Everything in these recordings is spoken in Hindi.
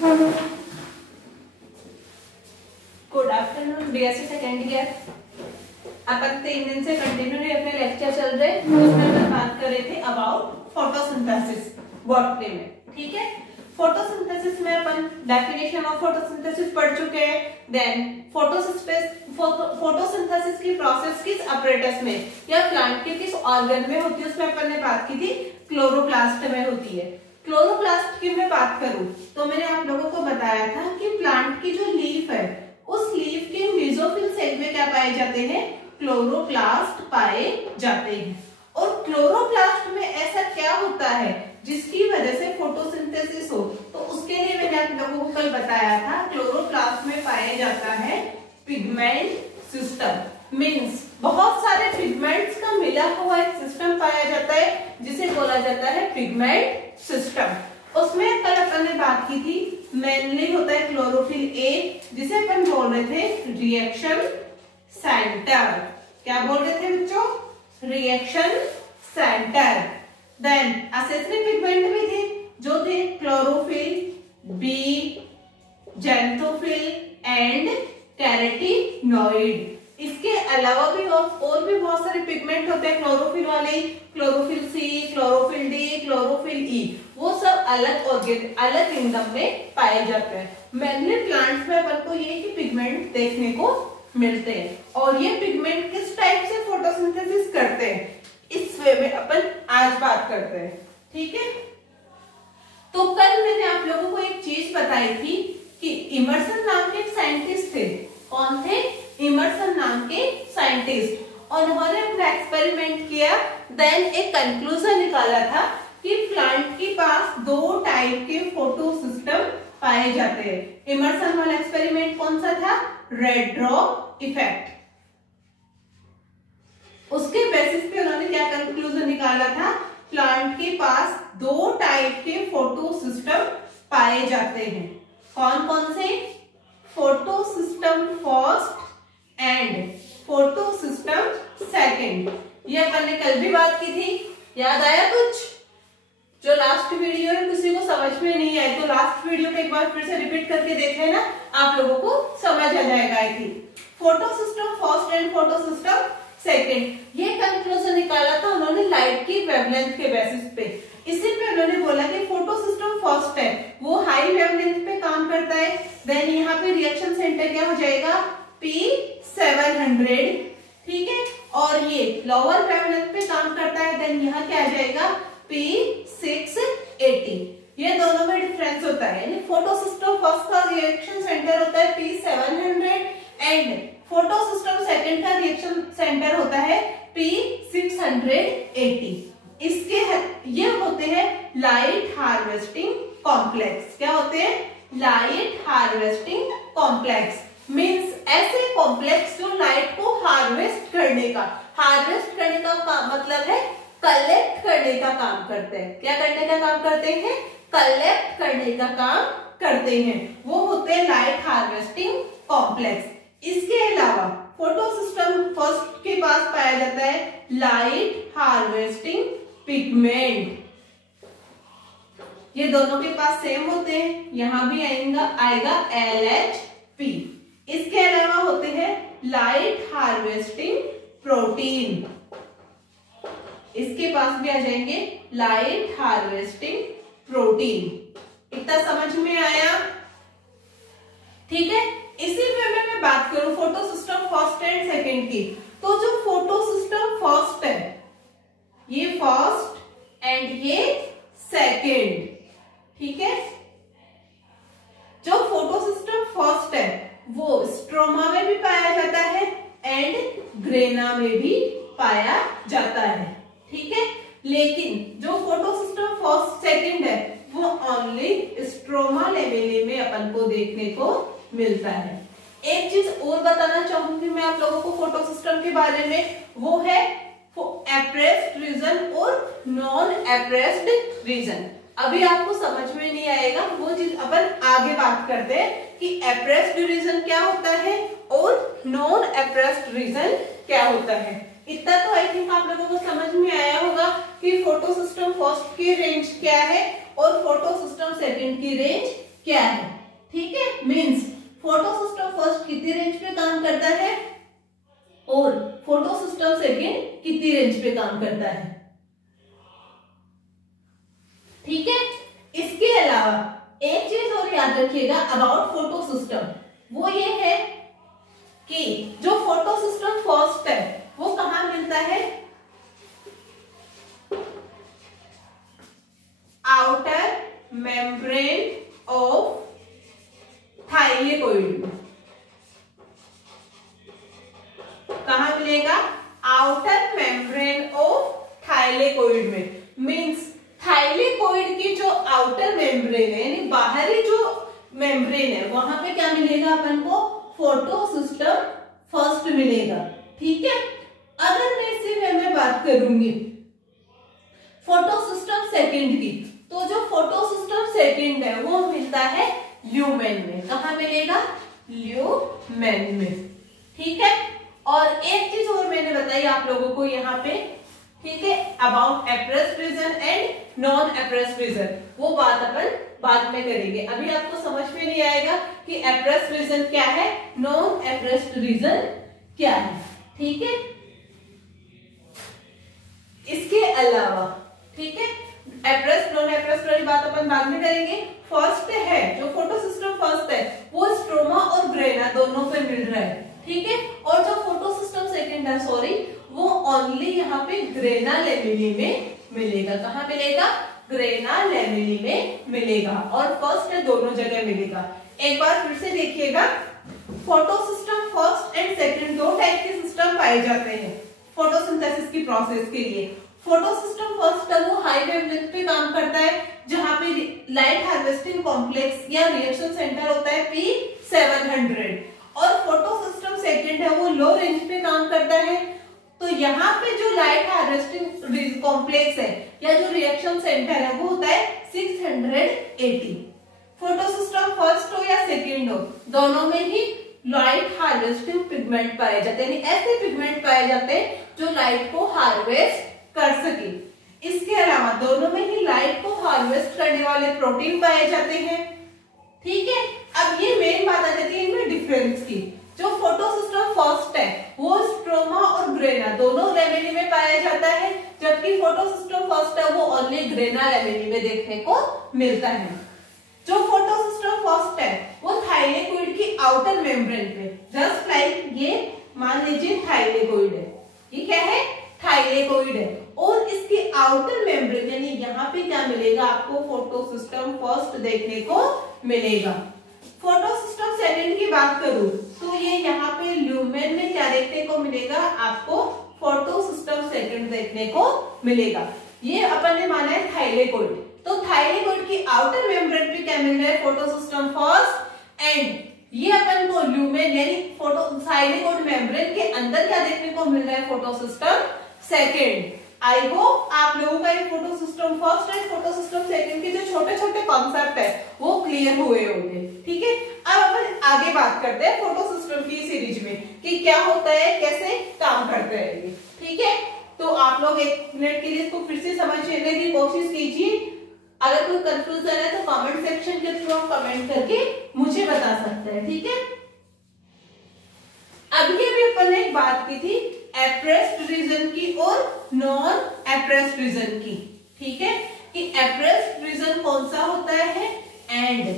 Good afternoon BSc second year. अपन 3 दिन से कंटिन्यूली अपने लेक्चर चल रहे हैं, उसमें अपन बात कर रहे थे अबाउट फोटोसिंथेसिस वर्क डे में। ठीक है, फोटोसिंथेसिस में अपन डेफिनेशन ऑफ फोटोसिंथेसिस पढ़ चुके हैं। देन फोटोसिंथेसिस की प्रोसेस किस अपरेटस में या प्लांट के किस ऑर्गन में होती है, उसमें अपन ने बात की थी क्लोरोप्लास्ट में होती है। क्लोरोप्लास्ट की मैं बात करूं तो मैंने आप लोगों को बताया था कि प्लांट की जो लीफ है उस लीफ के मेसोफिल सेल में क्या पाए जाते हैं, क्लोरोप्लास्ट पाए जाते हैं। और क्लोरोप्लास्ट में ऐसा क्या होता है जिसकी वजह से फोटोसिंथेसिस हो, तो उसके लिए मैंने आप लोगों को कल बताया था क्लोरोप्लास्ट में पाया जाता है पिगमेंट सिस्टम। मींस बहुत सारे पिगमेंट्स का मिला हुआ एक सिस्टम पाया जाता है जिसे बोला जाता है पिगमेंट सिस्टम। उसमें कल अपन ने बात की थी मेनली होता है क्लोरोफिल ए, जिसे अपन बोल रहे थे रिएक्शन सेंटर। क्या बोल रहे थे बच्चों, reaction centre. Then accessory pigment भी थे जो थे chlorophyll b, xanthophyll and carotenoid. इसके अलावा भी और भी बहुत सारे पिगमेंट होते हैं क्लोरोफिल वाले, chlorophyll C, chlorophyll D, chlorophyll E, वो सब अलग किंगडम में पाए जाते हैं। मेनली प्लांट्स में अपन को ये कि पिगमेंट देखने को मिलते हैं। और ये पिगमेंट किस टाइप से फोटोसिंथेसिस करते हैं, इस वे में अपन आज बात करते हैं। ठीक है, तो कल मैंने आप लोगों को एक चीज बताई थी कि इमर्सन नाम के एक साइंटिस्ट थे। कौन थे, इमर्सन नाम के साइंटिस्ट। और उन्होंने अपना एक्सपेरिमेंट किया, देन एक कंक्लूजन निकाला था कि प्लांट के पास 2 टाइप के फोटो सिस्टम पाए जाते हैं। इमर्सन वाला एक्सपेरिमेंट कौन सा था, रेड ड्रॉप इफेक्ट। उसके बेसिस पे उन्होंने क्या कंक्लूजन निकाला था, प्लांट के पास 2 टाइप के फोटो सिस्टम पाए जाते हैं। कौन कौन से, photo system first and photo system second. ये अपन ने कल भी बात की थी, याद आया कुछ? जो लास्ट वीडियो है किसी को समझ में नहीं आए तो लास्ट वीडियो को एक बार फिर से रिपीट करके देख लेना, आप लोगों को समझ आ जाएगा। I think photo system first and photo system second, ये कंक्लूजन निकाला था उन्होंने लाइट की वेवलेंथ के बेसिस पे। इसी पे उन्होंने बोला कि फोटो सिस्टम फर्स्ट है वो हाई वेवलेंथ पे काम करता है। देन यहाँ पे रिएक्शन सेंटर क्या हो जाएगा, P700। ठीक है, और ये लोअर वेवलेंथ पे काम करता है, देन यहाँ क्या आ जाएगा, P680। ये दोनों में डिफरेंस होता है, यानी फोटो सिस्टम फर्स्ट का रिएक्शन सेंटर होता है P700 and photo system second का रिएक्शन सेंटर होता है P680। इसके ये होते हैं लाइट हार्वेस्टिंग कॉम्प्लेक्स। क्या होते हैं, लाइट हार्वेस्टिंग कॉम्प्लेक्स। मींस ऐसे कॉम्प्लेक्स जो लाइट को हार्वेस्ट करने का काम मतलब है कलेक्ट करने का काम करते हैं। क्या करने का काम करते हैं, कलेक्ट करने का काम करते हैं, वो होते हैं लाइट हार्वेस्टिंग कॉम्प्लेक्स। इसके अलावा फोटो सिस्टम फर्स्ट के पास पाया जाता है लाइट हार्वेस्टिंग पिगमेंट। ये दोनों के पास सेम होते हैं, यहां भी आएगा LHP। इसके अलावा होते हैं लाइट हार्वेस्टिंग प्रोटीन, इसके पास भी आ जाएंगे लाइट हार्वेस्टिंग प्रोटीन। इतना समझ में आया? ठीक है, इसी में मैं बात करूं photo system first and second की, तो जो फोटो सिस्टम फर्स्ट है ये फर्स्ट एंड ये सेकंड। ठीक है, जो फोटो सिस्टम फर्स्ट है वो स्ट्रोमा में भी पाया जाता है एंड ग्रेना में भी पाया जाता है। ठीक है, लेकिन जो फोटो सिस्टम फर्स्ट सेकंड है वो ओनली स्ट्रोमा लेवल में अपन को देखने को मिलता है। एक चीज और बताना चाहूंगी मैं आप लोगों को फोटो सिस्टम के बारे में, वो है एप्रेस्ड रीजन और नॉन एप्रेस्ड रीजन। अभी आपको समझ में नहीं आएगा, वो चीज अपन आगे बात करते हैं कि एप्रेस्ड रीजन क्या होता है और नॉन एप्रेस्ड रीजन क्या होता है। इतना तो आई थिंक आप लोगों को समझ में आया होगा कि फोटो सिस्टम फर्स्ट की रेंज क्या है और फोटो सिस्टम सेकंड की रेंज क्या है, ठीक है। मींस फोटोसिस्टम फर्स्ट कितनी रेंज पे काम करता है और फोटोसिस्टम सेकंड कितनी रेंज पे काम करता है, ठीक है। इसके अलावा एक चीज और याद रखिएगा अबाउट फोटोसिस्टम, वो ये है कि जो फोटोसिस्टम फर्स्ट है वो कहां मिलता है, आउटर मेम्ब्रेन ऑफ थाइलेकोइड में। कहां मिलेगा, आउटर मेम्ब्रेन ऑफ थाइलेकोइड में। मींस थाइलेकोइड की जो आउटर मेम्ब्रेन है यानी बाहरी जो मेम्ब्रेन है वहां पे क्या मिलेगा अपन को, फोटोसिस्टम फर्स्ट मिलेगा, ठीक है। अगर मैं इसी में बात करूंगी फोटोसिस्टम सेकंड की, तो जो फोटोसिस्टम सेकंड है वो मिलता है ल्यूमेन में। कहां मिलेगा, ल्यूमेन में, ठीक है। और एक चीज और मैंने बताई आप लोगों को यहाँ पे, ठीक है, about appressed region and non appressed region, वो बात अपन बाद में करेंगे। अभी आपको समझ में नहीं आएगा कि एप्रेस्ड रीजन क्या है, नॉन एप्रेस्ड रीजन क्या है, ठीक है। इसके अलावा, ठीक है, एप्रेस्ड नॉन एप्रेस्ड वाली बात अपन बाद में करेंगे। फर्स्ट है जो फोटोसिस्टम फर्स्ट है वो स्ट्रोमा और ग्रेना दोनों पे मिल रहा है, ठीक है। और जो फोटोसिस्टम सेकंड है, सॉरी, वो ओनली यहाँ पे ग्रेना लेमिनी में मिलेगा। कहाँ मिलेगा, ग्रेना लेमिनी में मिलेगा, और फर्स्ट है दोनों जगह मिलेगा। एक बार फिर से देखिएगा, फोटोसिस्टम फर्स्ट एंड सेकंड दो टाइप के सिस्टम पाए जाते हैं फोटोसिंथेसिस की प्रोसेस के लिए। फोटोसिस्टम फर्स्ट है वो हाई वेवलेंथ पे काम करता है, जहां पे लाइट हार्वेस्टिंग कॉम्प्लेक्स या रिएक्शन सेंटर होता है P700, और फोटोसिस्टम सेकंड है वो लो रेंज पे काम करता है। तो यहाँ पे जो लाइट हार्वेस्टिंग कॉम्प्लेक्स है या जो रिएक्शन सेंटर है वो होता है 680। फोटोसिस्टम फर्स्ट हो या सेकंड हो, दोनों में ही लाइट हार्वेस्टिंग पिगमेंट पाए जाते हैं, यानी ऐसे पिगमेंट पाए जाते हैं जो लाइट को हार्वेस्ट कर सके। इसके अलावा दोनों में ही लाइट को हार्वेस्ट करने वाले प्रोटीन पाए जाते हैं, ठीक है। अब ये मेन बात आ जाती है इनमें डिफरेंस की। जो फोटोसिस्टम फर्स्ट है वो स्ट्रोमा और ग्रेना दोनों लेमिनी में पाया जाता है, जबकि फोटोसिस्टम फर्स्ट है वो ओनली ग्रेना लेमिनी में देखने को मिलता है। जो फोटोसिस्टम फर्स्ट है वो थाइलेकोइड की आउटर मेम्ब्रेन पे, जस्ट लाइक ये मान लीजिए थाइलेकोइड है, ये क्या है, थाइलेकोइड है, और इसकी आउटर मेम्ब्रेन यानी यहाँ पे क्या मिलेगा आपको, फोटोसिस्टम फर्स्ट देखने को मिलेगा। फोटोसिस्टम सेकंड की बात करूं तो ये यहाँ पे ल्यूमेन में क्या देखने को मिलेगा आपको, फोटोसिस्टम सेकंड देखने को मिलेगा। ये अपन ने माना है थाइलेकोइड, तो थाइलेकोइड की आउटर मेम्ब्रेन पे क्या मिल रहा है, फोटोसिस्टम फर्स्ट, एंड ये अपन को ल्यूमेन यानी फोटो थाइलेकोइड मेम्ब्रेन के अंदर क्या देखने को मिल रहा है, फोटोसिस्टम सेकंड। आई होप आप लोगों का ये photosystem first and photosystem second के जो छोटे छोटे कॉन्सेप्ट है वो क्लियर हुए होंगे, ठीक है। अब अपन आगे बात करते हैं फोटोसिस्टम की सीरीज में कि क्या होता है, कैसे काम करते हैं ये, ठीक है। तो आप लोग एक मिनट के लिए इसको फिर से समझने की कोशिश कीजिए। अगर कोई कंफ्यूजन है तो कमेंट सेक्शन के थ्रू आप कमेंट करके मुझे बता सकते हैं, ठीक है। अभी भी अपन ने एक बात की थी एप्रेस्ड रीजन की और नॉन एप्रेस्ड रीजन की, ठीक है, कि एप्रेस्ड रीजन कौन सा होता है एंड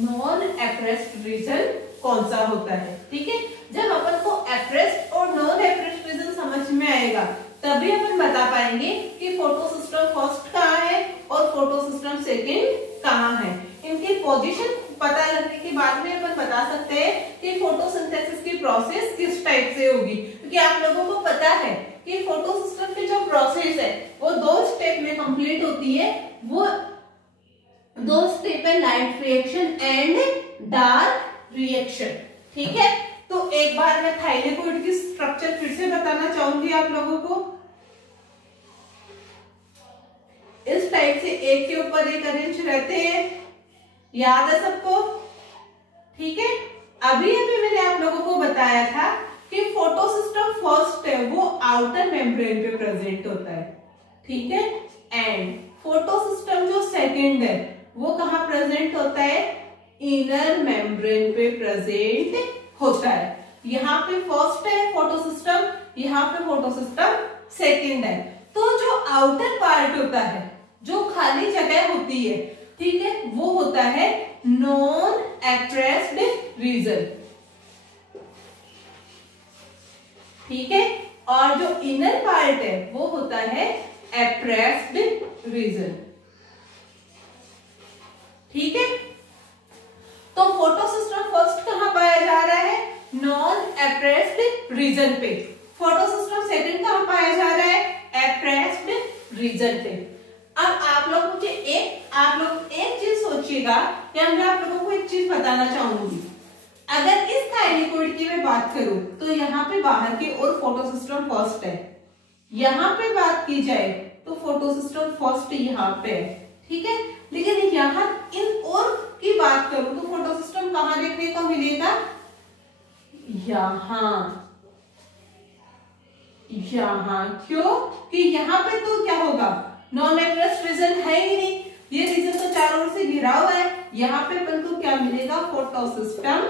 नॉन एप्रेस्ड रीजन कौन सा होता है, ठीक है। जब अपन को एप्रेस्ड और नॉन एप्रेस्ड रीजन समझ में आएगा तभी अपन बता पाएंगे कि फोटोसिस्टम फर्स्ट कहाँ है और फोटोसिस्टम सेकंड कहाँ है। इनकी पोजीशन पता लगने के बाद में अपन बता सकते हैं कि फोटोसिंथेसिस की प्रोसेस किस टाइप से होगी, क्योंकि आप लोगों को पता है कि फोटोसिस्टम की जो प्रोसेस है वो दो स्टेप में कंप्लीट होती है। वो दो स्टेप है, light reaction and dark reaction, ठीक है। तो एक बार मैं थाइलेकोइड की स्ट्रक्चर फिर से बताना चाहूंगी आप लोगों को। इस टाइप से एक के ऊपर एक अरेंज रहते हैं, याद है सबको, ठीक है। अभी मैंने आप लोगों को बताया था कि फोटोसिस्टम फर्स्ट है वो आउटर मेम्ब्रेन पे प्रेजेंट होता है, ठीक है, एंड फोटोसिस्टम जो सेकंड है वो कहाँ प्रेजेंट होता है, इनर मेम्ब्रेन पे प्रेजेंट होता है। यहाँ पे फर्स्ट है फोटोसिस्टम, यहाँ पे फोटोसिस्टम सेकंड है। तो जो आउटर पार्ट होता है, जो खाली जगह होती है, ठीक है, वो होता है नॉन एक्सप्रेस्ड रीजन, ठीक है, और जो इनर पार्ट है वो होता है एक्सप्रेस्ड रीजन, ठीक है। तो फोटोसिस्टम फर्स्ट कहां पाया जा रहा है? नॉन एक्सप्रेस्ड रीजन पे। फोटोसिस्टम सेकंड कहां पाया जा रहा है? एक्सप्रेस्ड रीजन पे। अब आप लोग एक चीज सोचिएगा, या मैं आप लोगों को एक चीज बताना चाहूंगी। अगर इस थायलाकोइड की मैं बात करूं तो यहाँ पे बाहर की ओर फोटोसिस्टम फर्स्ट है, यहाँ पे बात की जाए तो फोटोसिस्टम फर्स्ट यहाँ पे है, ठीक है। लेकिन यहाँ इन और की बात करूं तो फोटोसिस्टम कहाँ देखने को मिलेगा? यहाँ क्यों? कि यहाँ पे तो क्या होगा, नॉन एक्सप्रेस्ड रीजन है ही नहीं, ये रीजन तो चारों ओर से घिरा हुआ है। यहाँ पे अपन को क्या मिलेगा? फोटोसिस्टम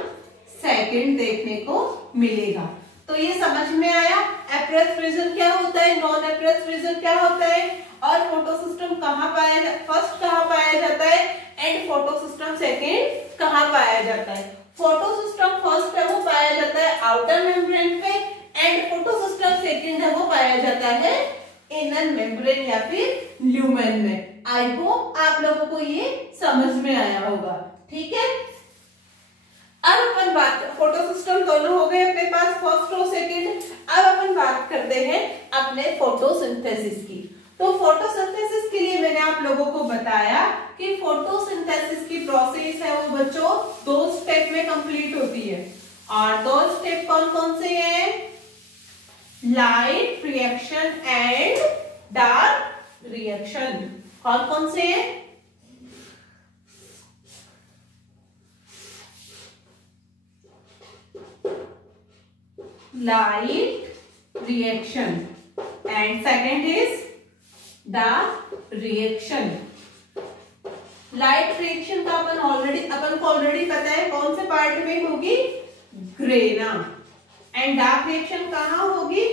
सेकंड देखने को मिलेगा। तो ये समझ में आया एक्सप्रेस्ड रीजन क्या होता है, नॉन एक्सप्रेस्ड रीजन क्या होता है, और फोटोसिस्टम कहाँ पाया फर्स्ट कहाँ पाया जाता है, एंड फोटोसिस्टम सेकंड कहाँ पाया जाता है। फोटोसिस्टम फर्स्ट है वो पाया जाता है आउटर मेम्ब्रेन पे, एंड फोटोसिस्टम सेकंड है वो पाया जाता है इनर मेम्ब्रेन या फिर ल्यूमेन में। आई होप आप लोगों को ये समझ में आया होगा, ठीक है। अब अपन बात, फोटोसिस्टम दोनों हो गए अपने पास, फर्स्ट और सेकंड। अब अपन बात करते हैं अपने फोटोसिंथेसिस की। तो फोटोसिंथेसिस के लिए मैंने आप लोगों को बताया कि फोटोसिंथेसिस की प्रोसेस है वो बच्चों 2 स्टेप में कंप्लीट होती है। और 2 स्टेप कौन कौन से हैं? Light reaction and dark reaction. कौन कौन से हैं? Light reaction and second is dark reaction. Light reaction का अपन को ऑलरेडी पता है कौन से पार्ट में होगी, ग्रेना। एंड डार्क रिएक्शन कहां होगी,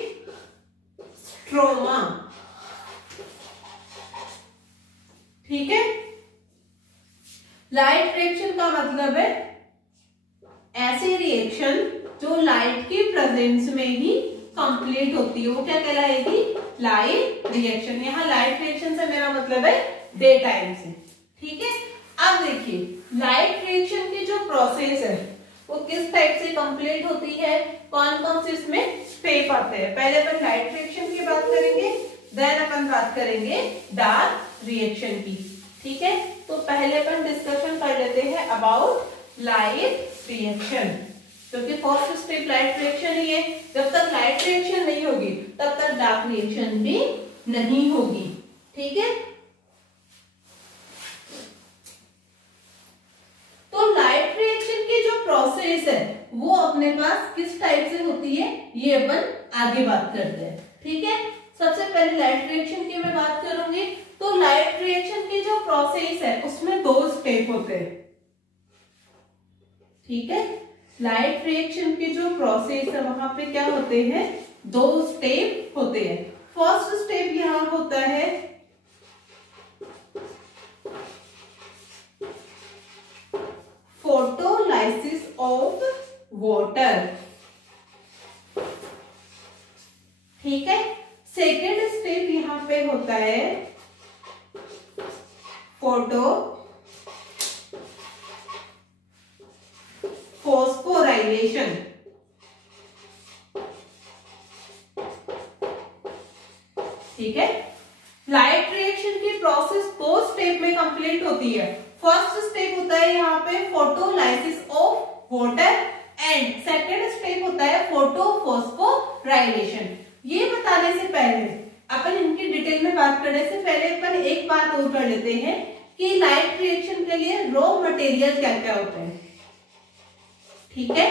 स्ट्रोमा, ठीक है। लाइट रिएक्शन का मतलब है ऐसी रिएक्शन जो लाइट की प्रेजेंस में ही कंप्लीट होती है, वो क्या कहलाएगी, लाइट रिएक्शन। यहाँ लाइट रिएक्शन से मेरा मतलब है डे टाइम से, ठीक है। अब देखिए लाइट रिएक्शन की जो प्रोसेस है वो किस टाइप से कंप्लीट होती है, कौन कौन से इसमें स्टेप आते हैं। पहले अपन लाइट रिएक्शन की बात करेंगे, देन अपन बात करेंगे डार्क रिएक्शन की, ठीक है। तो पहले अपन डिस्कशन कर लेते हैं अबाउट लाइट रिएक्शन, क्योंकि फर्स्ट स्टेप लाइट रिएक्शन ही है। जब तक लाइट रिएक्शन नहीं होगी तब तक डार्क रिएक्शन भी नहीं होगी, ठीक है। तो लाइट रिएक्शन की जो प्रोसेस है वो अपने पास किस टाइप से होती है ये अपन आगे बात करते हैं, ठीक है। सबसे पहले लाइट रिएक्शन की मैं बात करूंगी। तो लाइट रिएक्शन की जो प्रोसेस है उसमें 2 स्टेप होते हैं, ठीक है। लाइट रिएक्शन की जो प्रोसेस है वहां पे क्या होते हैं, 2 स्टेप होते हैं। फर्स्ट स्टेप यहां होता है फोटोलाइसिस ऑफ वाटर, ठीक है। सेकेंड स्टेप यहां पे होता है फोस्फोराइलेशन, ठीक है। लाइट रिएक्शन की प्रोसेस 2 स्टेप में कंप्लीट होती है। फर्स्ट स्टेप होता है यहाँ पे photolysis of water and second step होता है फोटोफॉस्फोराइलेशन। ये बताने से पहले अपन इनकी डिटेल में बात करने से पहले अपन एक बात और कर लेते हैं कि लाइट रिएक्शन के लिए रॉ मटेरियल क्या क्या होता है, ठीक है।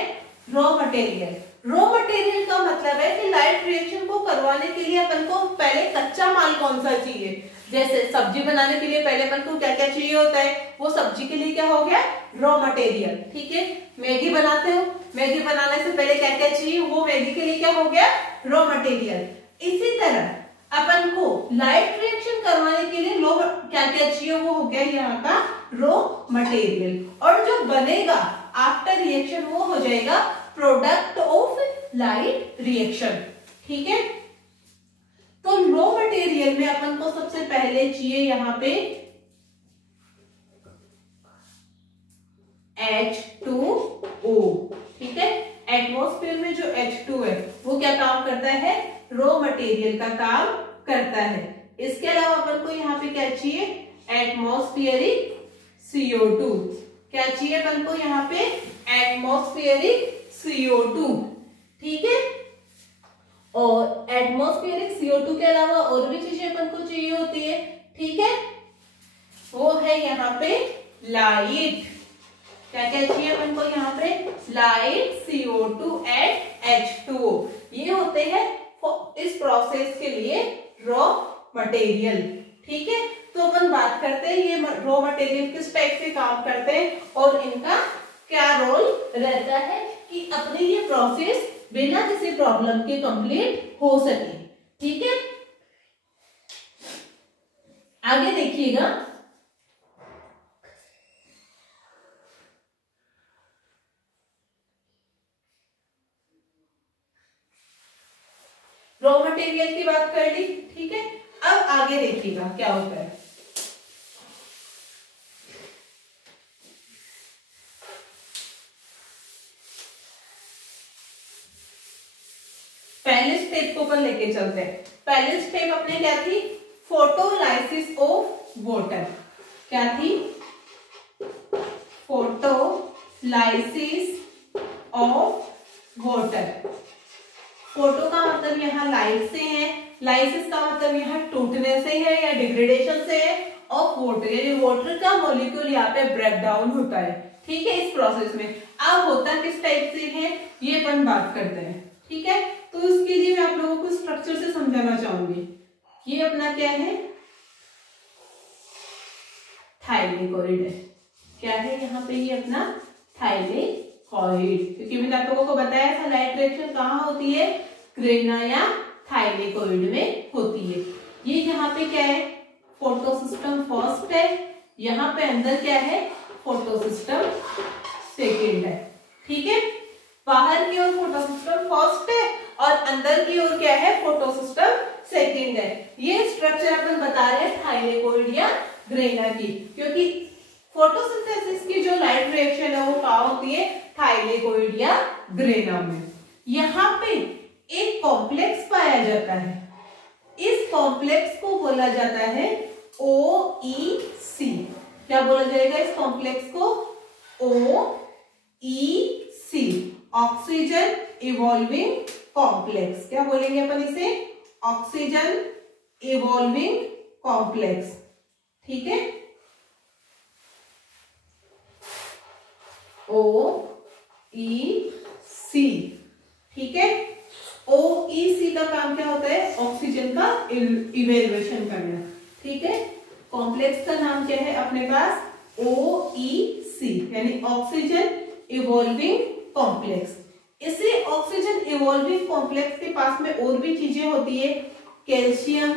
रॉ मटेरियल का मतलब है कि लाइट रिएक्शन को करवाने के लिए अपन को पहले कच्चा माल कौन सा चाहिए। जैसे सब्जी बनाने के लिए पहले अपन को क्या क्या चाहिए होता है, वो सब्जी के लिए क्या हो गया, रॉ मटेरियल। ठीक है, मैगी बनाते हो, मैगी बनाने से पहले क्या क्या चाहिए, वो मैगी के लिए क्या हो गया, रॉ मटेरियल। इसी तरह अपन को लाइट रिएक्शन करवाने के लिए लो क्या क्या चाहिए, वो हो गया यहाँ का रॉ मटेरियल। और जो बनेगा आफ्टर रिएक्शन वो हो जाएगा प्रोडक्ट ऑफ लाइट रिएक्शन। ठीक है, तो लो मटेरियल में अपन को सबसे पहले चाहिए यहाँ पे H2O। ठीक है, एटमॉस्फेयर में जो H2 है वो क्या काम करता है, रॉ मटेरियल का काम करता है। इसके अलावा अपन को यहाँ पे क्या चाहिए, एटमॉस्फेरिक CO2। क्या चाहिए अपन को यहाँ पे, एटमॉस्फेरिक CO2। ठीक है, और एटमॉस्फेरिक CO2 के अलावा और भी चीजें अपन को चाहिए होती है। ठीक है, वो है यहाँ पे लाइट। क्या क्या चाहिए अपन को यहाँ पे, लाइट, CO2 एंड H2O। ये होते हैं इस प्रोसेस के लिए रॉ मटेरियल। ठीक है, तो अपन बात करते हैं ये रॉ मटेरियल किस टाइप से काम करते हैं और इनका क्या रोल रहता है कि अपनी ये प्रोसेस बिना किसी प्रॉब्लम के कंप्लीट हो सके। ठीक है, आगे देखिएगा, रॉ मटेरियल की बात कर ली। ठीक है, अब आगे देखिएगा क्या होता है। पहले स्टेप को अपन लेके चलते हैं। पहले स्टेप अपने क्या थी, फोटोलाइसिस ऑफ वाटर। क्या थी, फोटोलाइसिस ऑफ वाटर। फोटो का मतलब यहाँ लाइट से है, लाइसिस का मतलब यहाँ टूटने से है या डिग्रेडेशन से है, ऑफ वाटर यानी वाटर का मॉलिक्यूल यहाँ पे ब्रेक डाउन होता है। ठीक है, इस प्रोसेस में अब होता किस टाइप से है ये अपन बात करते हैं। ठीक है, तो इसके लिए मैं आप लोगों को स्ट्रक्चर से समझाना चाहूंगी। ये अपना क्या है, थाइलेकोइड है। क्या है यहाँ पे, ये अपना थाइलेकोइड, क्योंकि मैंने आप लोगों को बताया था लाइट रिएक्शन कहाँ होती है, ग्रेना या थाइलेकोइड में होती है। ये यहाँ पे क्या है, फोटोसिस्टम फर्स्ट है, यहाँ पे अंदर क्या है, फोटोसिस्टम सेकेंड है। ठीक है, बाहर की ओर फोटोसिस्टम फर्स्ट है और अंदर की ओर क्या है, फोटोसिस्टम सेकेंड है। ये स्ट्रक्चर अपन बता रहे हैं थाइलेकोइड या ग्रेना की, क्योंकि फोटोसिंथेसिस की जो लाइट रिएक्शन है वो कहाँ होती है, थाइलेकोइड या ग्रेना में। यहाँ पे एक कॉम्प्लेक्स पाया जाता है, इस कॉम्प्लेक्स को बोला जाता है OEC। क्या बोला जाएगा इस कॉम्प्लेक्स को, OEC, ऑक्सीजन इवॉल्विंग कॉम्प्लेक्स। क्या बोलेंगे अपन इसे, ऑक्सीजन इवॉल्विंग कॉम्प्लेक्स। ठीक है, OEC। ठीक है, OEC का काम क्या होता है, ऑक्सीजन का इवेल्युएशन करना। ठीक है, कॉम्प्लेक्स का नाम क्या है अपने पास, OEC यानी ऑक्सीजन इवॉल्विंग कॉम्प्लेक्स। इसी ऑक्सीजन इवॉल्विंग कॉम्प्लेक्स के पास में और भी चीजें होती है, कैल्शियम,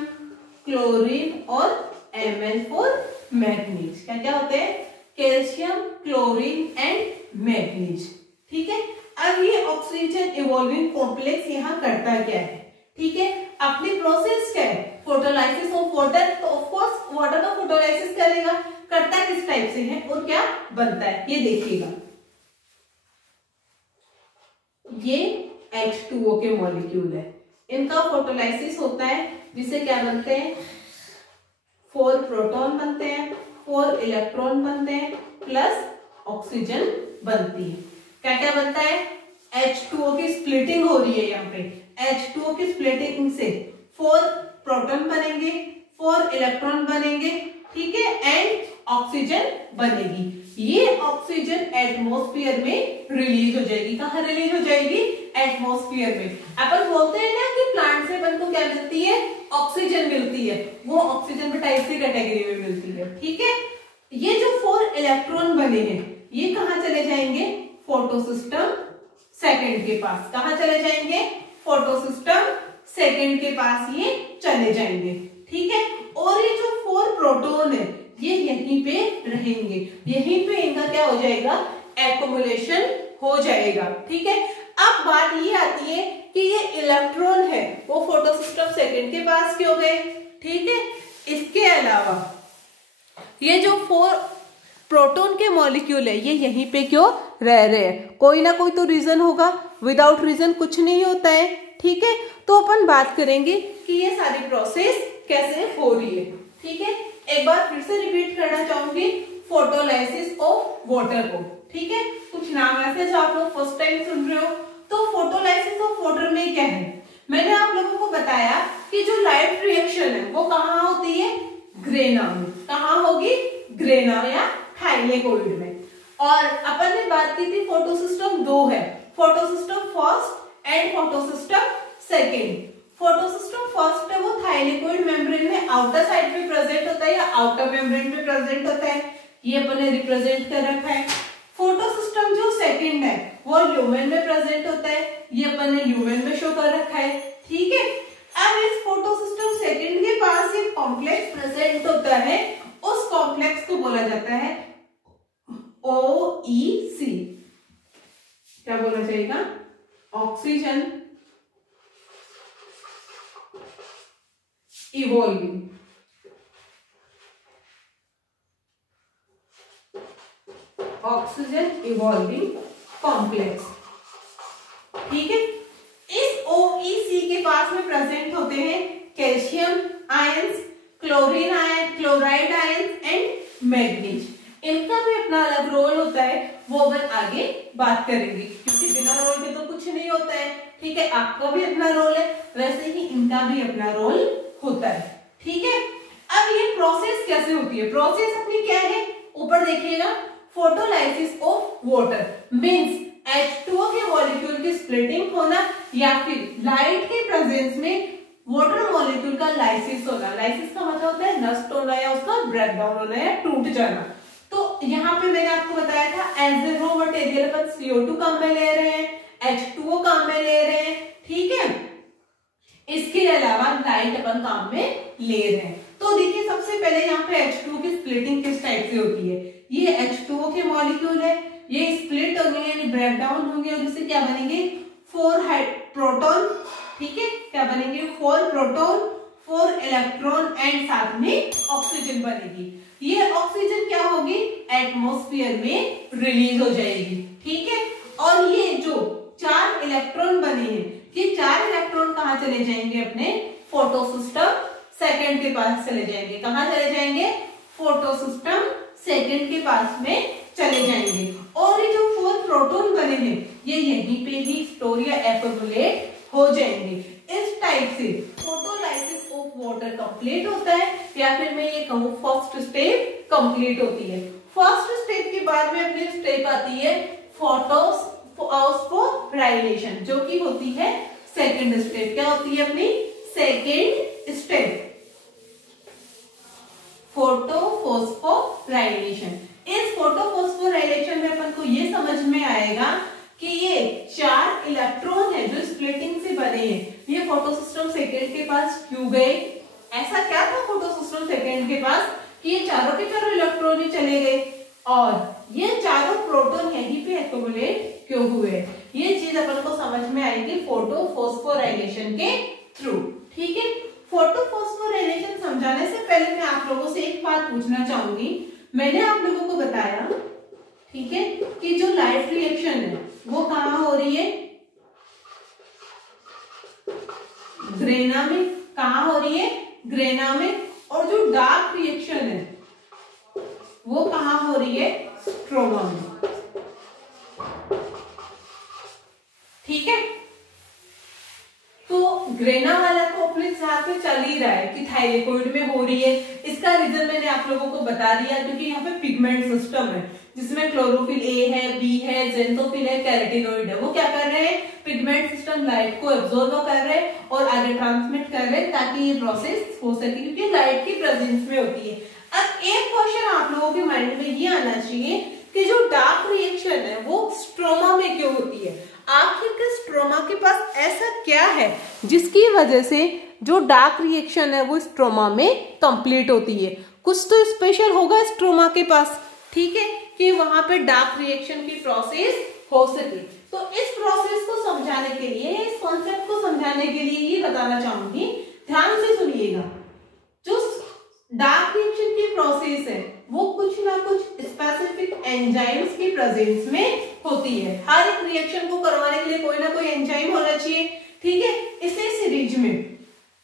क्लोरीन और Mn फॉर मैग्नीज। क्या क्या होते हैं, कैल्शियम, क्लोरीन एंड मैग्नीज। ठीक है, अब ये ऑक्सीजन इवॉल्विंग कॉम्प्लेक्स यहाँ करता क्या है। ठीक है, अपनी प्रोसेस क्या है, फोटोलाइसिस ऑफ वाटर, तो ऑफ कोर्स वाटर का फोटोलाइसिस करेगा, करता किस टाइप से है और क्या बनता है ये देखिएगा। ये H2O के मॉलिक्यूल है, इनका फोटोलाइसिस होता है जिससे क्या बनते हैं, 4 प्रोटॉन बनते हैं, 4 इलेक्ट्रॉन बनते हैं, प्लस ऑक्सीजन बनती है। क्या क्या बनता है, H2O की स्प्लिटिंग हो रही है, यहाँ पे H2O की स्प्लिटिंग से 4 प्रोटॉन बनेंगे, 4 इलेक्ट्रॉन बनेंगे। ठीक है, एंड ऑक्सीजन बनेगी। ये ऑक्सीजन एटमॉस्फेयर में रिलीज हो जाएगी। कहाँ रिलीज हो जाएगी, एटमॉस्फेयर में। अपन बोलते हैं ना कि प्लांट से अपन को क्या मिलती है, ऑक्सीजन मिलती है, वो ऑक्सीजन में टाइप सी कैटेगरी में मिलती है। ठीक है, ये जो 4 इलेक्ट्रॉन बने हैं ये कहाँ चले जाएंगे, फोटोसिस्टम सेकंड के पास। कहाँ चले जाएंगे, फोटोसिस्टम सेकंड के पास ये चले जाएंगे। ठीक है, और ये जो 4 प्रोटॉन है ये यहीं पे रहेंगे, यहीं पे इनका क्या हो जाएगा, एक्युमुलेशन हो जाएगा। ठीक है, अब बात ये आती है कि ये इलेक्ट्रॉन है वो फोटोसिस्टम सेकंड के पास क्यों गए। ठीक है, इसके अलावा ये जो 4 प्रोटॉन के मॉलिक्यूल है ये यहीं पे क्यों रह रहे हैं, कोई ना कोई तो रीजन होगा, विदाउट रीजन कुछ नहीं होता है। ठीक है, तो अपन बात करेंगे कि ये सारी प्रोसेस कैसे हो रही है। ठीक है, एक बार फिर से रिपीट करना चाहूंगी, फोटोलाइसिस ऑफ वाटर को। ठीक है, कुछ नाम ऐसे जो आप लोग फर्स्ट टाइम सुन रहे हो, तो फोटोलाइसिस ऑफ वाटर में क्या है, मैंने आप लोगों को बताया कि जो लाइट रिएक्शन है वो कहाँ होती है, ग्रेना में। कहाँ होगी, ग्रेना या थाइलेकोइड में। और अपन ने बात की थी फोटोसिस्टम 2 है, photosystem first and photosystem second. Photosystem first है वो थाइलेकोइड मेम्ब्रेन में आउटर साइड पे प्रेजेंट होता है या आउटर मेम्ब्रेन में प्रेजेंट होता है, ये अपन ने रिप्रेजेंट कर रखा है। फोटोसिस्टम जो सेकंड है वो ल्यूमेन में प्रेजेंट होता है, ये अपन ने ल्यूमेन में शो कर रखा है। ठीक है, अब इस फोटोसिस्टम सेकंड के पास एक कॉम्प्लेक्स प्रेजेंट होता है, उस कॉम्प्लेक्स को बोला जाता है OEC। क्या बोला जाएगा, oxygen evolving. Oxygen evolving complex. ठीक है, इस OEC के पास में प्रेजेंट होते हैं calcium ions, chlorine ion, chloride ions and manganese. इनका भी अपना अलग रोल होता है, वो अपन आगे बात करेंगे, क्योंकि बिना रोल के तो कुछ नहीं होता है। ठीक है, आपका भी अपना रोल है, वैसे ही इनका भी अपना रोल होता है। ठीक है, अब ये प्रोसेस कैसे होती है, प्रोसेस अपनी क्या है, ऊपर देखिएगा, photolysis of water means H2O के मॉलिक्यूल की स्प्लिटिंग होना या फिर लाइट के प्रेजेंस में वाटर मॉलिक्यूल का लाइसिस होना। लाइसिस का मतलब होता है नष्ट होना या उसका ब्रेकडाउन होना या टूट जाना। तो यहाँ पे मैंने आपको बताया था एज ए रॉ मटेरियल अपन CO2 काम में ले रहे हैं, H2O काम में ले रहे हैं। ठीक है, इसके अलावा लाइट अपन काम में ले रहे हैं। तो देखिए सबसे पहले यहाँ पे H2O की स्प्लिटिंग किस टाइप से होती है, ये H2O के मॉलिक्यूल है, ये स्प्लिट होंगे यानी ब्रेकडाउन होंगे और इससे क्या बनेंगे, 4 प्रोटॉन। ठीक है, क्या बनेंगे, 4 प्रोटॉन, 4 इलेक्ट्रॉन एंड साथ में ऑक्सीजन बनेगी। ये ऑक्सीजन क्या होगी, एटमॉस्फेयर में रिलीज हो जाएगी। ठीक है, और ये जो 4 इलेक्ट्रॉन बने हैं, ये 4 इलेक्ट्रॉन कहाँ चले जाएंगे, अपने फोटोसिस्टम सेकंड के पास चले जाएंगे। कहाँ चले जाएंगे, फोटोसिस्टम सेकंड के पास में चले जाएंगे। और ये जो 4 प्रोटॉन बने हैं ये यहीं पे ही स्टोर या एक्युमुलेट हो जाएंगे। इस टाइप से फोटोलाइसिस ऑफ वाटर कंप्लीट होता है, या फिर मैं ये कहूँ फर्स्ट स्टेप कंप्लीट होती है। फर्स्ट स्टेप के बाद में अपनी स्टेप आती है फोटोफॉस्फोराइलेशन, जो कि होती है सेकंड स्टेप। क्या होती है अपनी सेकंड स्टेप, फोटोफॉस्फोराइलेशन। इस फोटोफॉस्फोराइलेशन में अपन को ये समझ में आएगा कि ये 4 इलेक्ट्रॉन है जो स्प्लिटिंग से बने हैं, ये फोटोसिस्टम सेकंड के पास क्यों गए। ऐसा क्या था फोटोसिस्टम सेकंड के पास कि ये चारों के चारों इलेक्ट्रॉन ही चले गए और ये चारों प्रोटॉन यहीं पे एक्युमुलेट क्यों हुए। ये चीज अपन को समझ में आएगी फोटोफॉस्फोराइलेशन के थ्रू। ठीक है, फोटोफॉस्फोराइलेशन समझाने से पहले मैं आप लोगों से एक बात पूछना चाहूंगी। मैंने आप लोगों को बताया, ठीक है, कि जो लाइट रिएक्शन है वो कहाँ हो रही है, ग्रेना में। कहाँ हो रही है, ग्रेना में। और जो डार्क रिएक्शन है वो कहाँ हो रही है, स्ट्रोमा में। ठीक है, तो ग्रेना वाला तो अपने साथ में चल ही रहा है कि थाइलेकोइड में हो रही है। इसका रीजन मैंने आप लोगों को बता दिया, क्योंकि यहाँ पे पिगमेंट सिस्टम है। जिसमें क्लोरोफिल ए है, बी है, ज़ेंथोफिल है, कैरोटीनॉइड है। वो क्या कर रहे हैं, पिगमेंट सिस्टम लाइट को एब्जॉर्ब कर रहे हैं और आगे ट्रांसमिट कर रहे हैं ताकि ये प्रोसेस हो सके, क्योंकि लाइट की प्रेजेंस में होती है। अब एक क्वेश्चन आप लोगों के माइंड में ये आना चाहिए कि जो डार्क रिएक्शन है वो स्ट्रोमा में क्यों होती है। आखिर के स्ट्रोमा के पास ऐसा क्या है जिसकी वजह से जो डार्क रिएक्शन है वो स्ट्रोमा में कंप्लीट होती है। कुछ तो स्पेशल होगा स्ट्रोमा के पास, ठीक है, कि वहां पे डार्क रिएक्शन की प्रोसेस हो सके। तो इस प्रोसेस को समझाने के लिए, इस कॉन्सेप्ट को समझाने के लिए ये बताना चाहूंगी, ध्यान से सुनिएगा। जो डार्क रिएक्शन की प्रोसेस है वो कुछ ना कुछ स्पेसिफिक एंजाइम्स की प्रेजेंस में होती है। हर एक रिएक्शन को करवाने के लिए कोई ना कोई एंजाइम होना चाहिए, ठीक है। इसी सीरीज में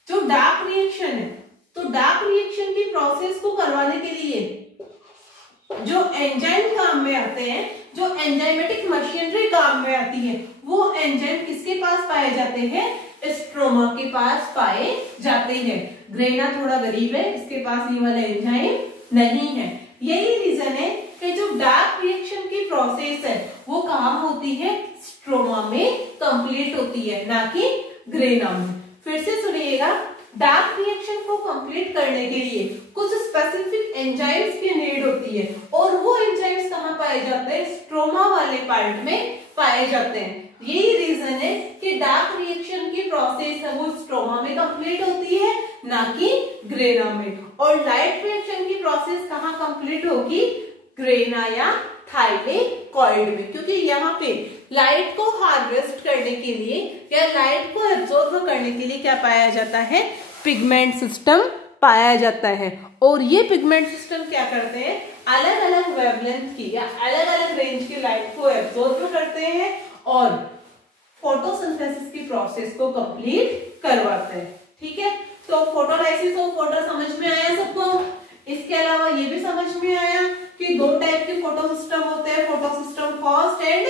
जो डार्क रिएक्शन है, तो डार्क रिएक्शन की प्रोसेस को करवाने के लिए जो एंजाइम काम में आते हैं, जो एंजाइमेटिक मशीनरी काम में आती है, वो एंजाइम किसके पास पाए जाते हैं, स्ट्रोमा के पास पाए जाते हैं। ग्रेना थोड़ा गरीब है, इसके पास ये वाला एंजाइम नहीं है। यही रीजन है कि जो डार्क रिएक्शन की प्रोसेस है वो कहाँ होती है, स्ट्रोमा में कंप्लीट होती है, ना कि ग्रेना में। फिर से सुनिएगा, डार्क रिएक्शन को कंप्लीट करने के लिए कुछ स्पेसिफिक एंजाइम्स की नीड होती है और वो एंजाइम्स कहाँ पाए जाते हैं, स्ट्रोमा वाले पार्ट में पाए जाते हैं। यही रीजन है कि डार्क रिएक्शन की प्रोसेस है वो स्ट्रोमा में कंप्लीट होती है, ना कि ग्रेना में। और लाइट रिएक्शन की प्रोसेस कहाँ कंप्लीट होगी, ग्रेना या थाइलेकॉइड में, क्योंकि यहाँ पे लाइट को हार्वेस्ट करने के लिए या लाइट को एब्जॉर्ब करने के लिए क्या पाया जाता है, पिगमेंट सिस्टम पाया जाता है। और ये पिगमेंट सिस्टम क्या करते हैं, अलग अलग वेवलेंथ की या अलग अलग रेंज की लाइट को एब्जॉर्ब करते हैं और फोटोसिंथेसिस की प्रोसेस को कंप्लीट करवाते हैं, ठीक है। तो फोटोलाइसिस ऑफ वाटर समझ में आया सबको। इसके अलावा ये भी समझ में आया कि दो टाइप के फोटो सिस्टम होते हैं, photo system first and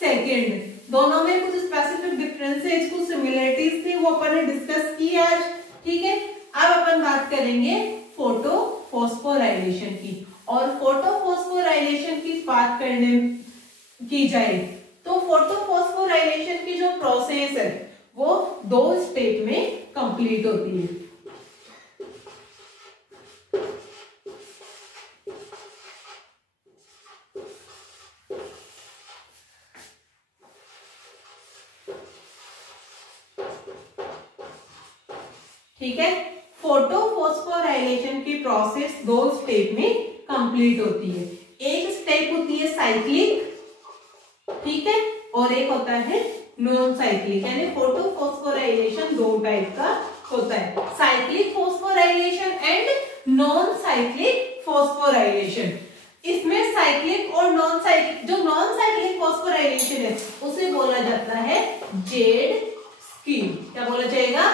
second. दोनों में कुछ स्पेसिफिक डिफरेंसेस, कुछ सिमिलरिटीज थी, वो अपन ने डिस्कस की आज, ठीक है। अब अपन बात करेंगे फोटो फॉस्फोराइलेशन की। और फोटो फॉस्फोराइलेशन की बात करने की जाए तो फोटो फॉस्फोराइलेशन की जो प्रोसेस है वो दो स्टेप में कंप्लीट होती है। ठीक है, फोटो फॉस्फोराइलेशन की प्रोसेस दो स्टेप में कंप्लीट होती है। एक स्टेप होती है साइक्लिक, ठीक है, और एक होता है नॉन साइक्लिक। यानी फोटो फॉस्फोराइलेशन दो टाइप का होता है, cyclic phosphorylation and non cyclic phosphorylation. इसमें साइक्लिक और नॉन साइक्लिक, जो नॉन साइक्लिक फॉस्फोराइलेशन है उसे बोला जाता है जेड स्कीम। क्या बोला जाएगा,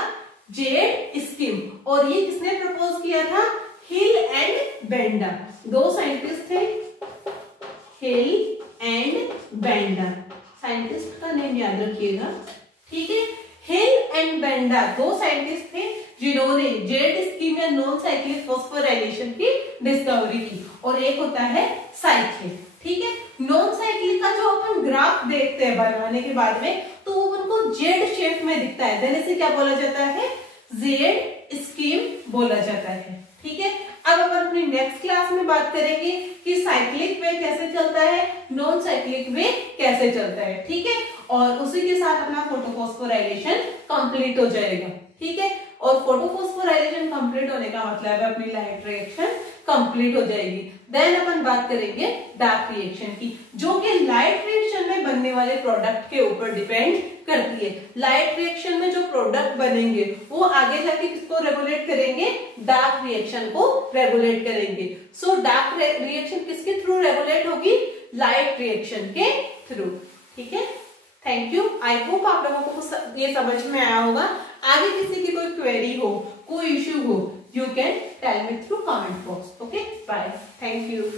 जेड स्कीम। और ये किसने प्रपोज किया था, हिल एंड बेंडा। दो साइंटिस्ट थे, हिल एंड बेंडा, साइंटिस्ट का नेम याद रखिएगा, ठीक है। हिल एंड बेंडा दो साइंटिस्ट थे जिन्होंने जेड स्कीम या नॉन साइक्लिक फॉस्फोराइलेशन की डिस्कवरी की। और एक होता है साइक्लिक, ठीक है। नॉन साइक्लिक का जो अपन ग्राफ देखते हैं बनवाने के बाद में, तो वो उनको जेड शेप में दिखता है, देने से क्या बोला जाता है, जेड स्कीम बोला जाता है, ठीक है। अब अपन अपनी नेक्स्ट क्लास में बात करेंगे कि साइक्लिक वे कैसे चलता है, नॉन साइक्लिक वे कैसे चलता है, ठीक है। और उसी के साथ अपना फोटोफॉस्फोराइलेशन कंप्लीट हो जाएगा, ठीक है। और फोटोफॉस्फोराइलेशन कंप्लीट होने का मतलब है अपनी लाइट रिएक्शन कंप्लीट हो जाएगी। देन अपन बात करेंगे डार्क रिएक्शन की, जो कि लाइट रिएक्शन में बनने वाले प्रोडक्ट के ऊपर डिपेंड करती है। लाइट रिएक्शन में जो प्रोडक्ट बनेंगे वो आगे जाके किसको रेगुलेट करेंगे, डार्क रिएक्शन को रेगुलेट करेंगे। सो डार्क रिएक्शन किसके थ्रू रेगुलेट होगी, लाइट रिएक्शन के थ्रू, ठीक है। Thank you. आई होप आप लोगों को ये समझ में आया होगा। आगे किसी की कोई क्वेरी हो, कोई इश्यू हो, you can tell me through comment box. Okay, bye. Thank you.